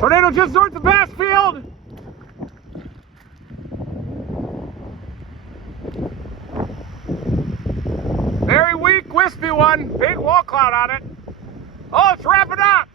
Tornado just north of Bassfield. Very weak, wispy one. Big wall cloud on it. Oh, it's wrapping up.